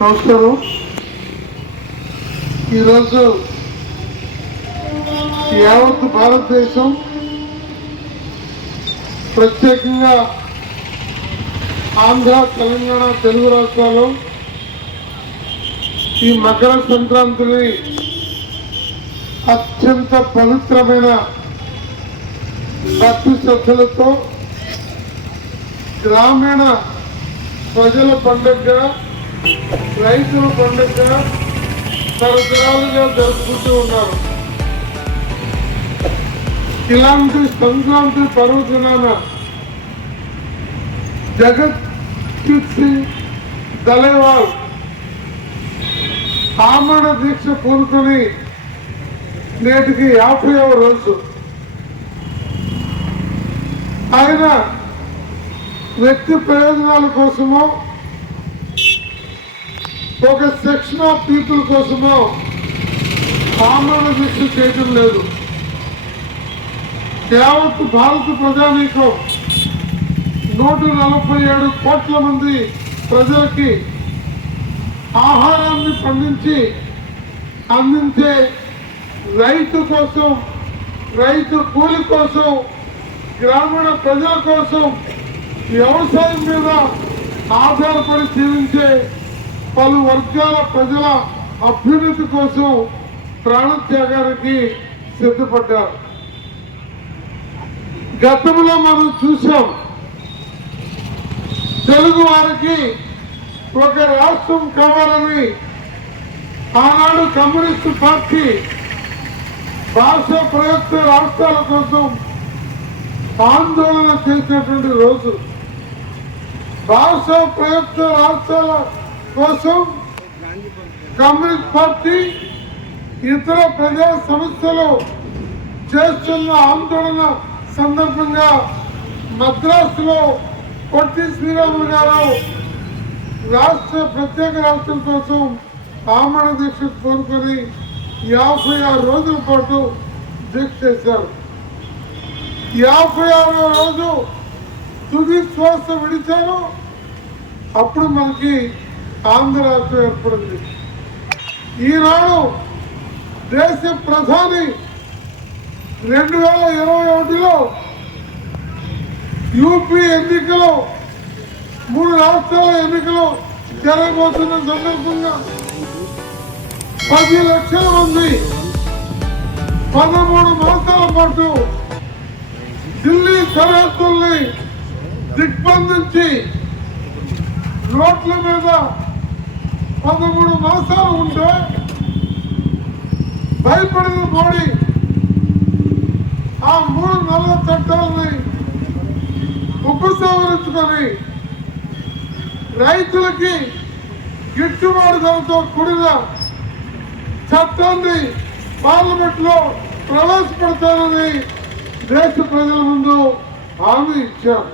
నమస్కారం. ఈరోజు యావత్ భారతదేశం ప్రత్యేకంగా ఆంధ్ర తెలంగాణ తెలుగు రాష్ట్రాలు ఈ మకర సంక్రాంతిని అత్యంత పవిత్రమైన భక్తి శ్రద్ధలతో గ్రామీణ ప్రజల పండుగగా రైతుల పండుగ తరతరాలుగా జరుపుకుంటూ ఉన్నారు. ఇలాంటి సంక్రాంతి పర్వదినాన జగత్ సింగ్ దళేవాల్ ఆమరణ దీక్ష పూనుకొని నేటికి యాభైవ రోజు. ఆయన వ్యక్తి ప్రయోజనాల కోసమో ఒక సెక్షన్ ఆఫ్ పీపుల్ కోసమో ఆమరణ దీక్ష చేయటం లేదు. యావత్ భారత ప్రజానీకం నూట నలభై ఏడు కోట్ల మంది ప్రజలకి ఆహారాన్ని పండించి అందించే రైతు కోసం రైతు కూలి కోసం గ్రామీణ ప్రజల కోసం వ్యవసాయం మీద ఆధారపడి జీవించే పలు వర్గాల ప్రజల అభ్యున్నతి కోసం ప్రాణత్యాగానికి సిద్ధపడ్డారు. గతంలో మనం చూసాం తెలుగు వారికి ఒక రాష్ట్రం కావాలని ఆనాడు కమ్యూనిస్టు పార్టీ భాష ప్రయుక్త రాష్ట్రాల కోసం ఆందోళన చేసినటువంటి రోజు. భాష ప్రయుక్త రాష్ట్రాల కోసం కమ్యూనిస్ట్ పార్టీ ఇతర ప్రజా సమస్యలు చేస్తున్న ఆందోళన సందర్భంగా మద్రాసులో పొట్టి శ్రీరాములు గారు రాష్ట్ర ప్రత్యేక రాష్ట్రం కోసం ఆమరణ దీక్ష కోరుకొని యాభై ఆరు రోజుల పాటు దీక్ష చేశారు. యాభై ఆరో రోజు తుది శ్వాస విడిచారు. అప్పుడు మనకి ఆంధ్ర రాష్ట్రం ఏర్పడింది. ఈనాడు దేశ ప్రధాని రెండు వేల ఇరవై ఒకటిలో యూపీ ఎన్నికలు మూడు రాష్ట్రాల ఎన్నికలు జరగబోతున్న సందర్భంగా పది లక్షల మంది పదమూడు మాసాల పాటు ఢిల్లీ సరిహద్దుల్ని దిగ్బంధించి రోడ్ల మీద పదమూడు మాసాలు ఉంటే భయపడింది మోడీ. ఆ మూడు నెలల చట్టాలని ఉపసంహరించుకొని రైతులకి గిట్టుబాటు ధరతో కూడిన చట్టాన్ని పార్లమెంట్లో ప్రవేశపెడతానని దేశ ప్రజల ముందు హామీ ఇచ్చారు.